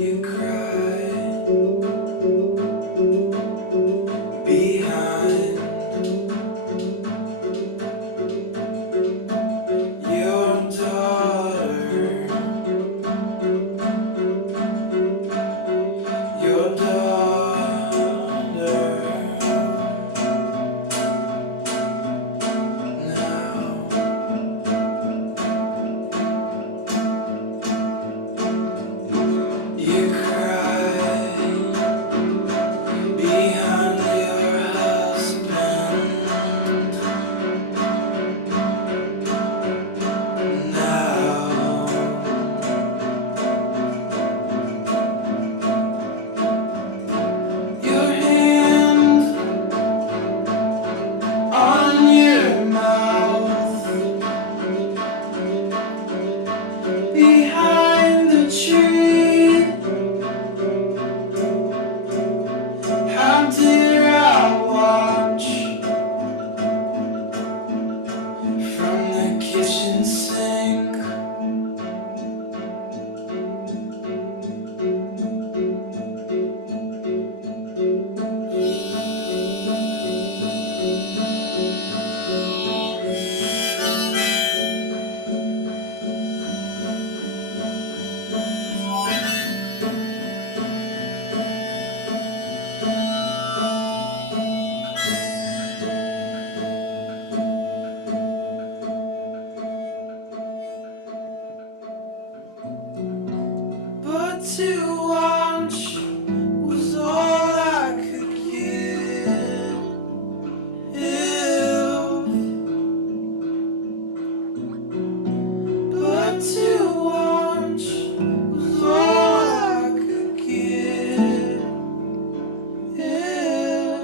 You cry behind your daughter, your daughter. Now you cry behind your husband. Now your hand on your mouth behind the tree. How dare I watch from the kitchen sink? But to watch was all I could give. But to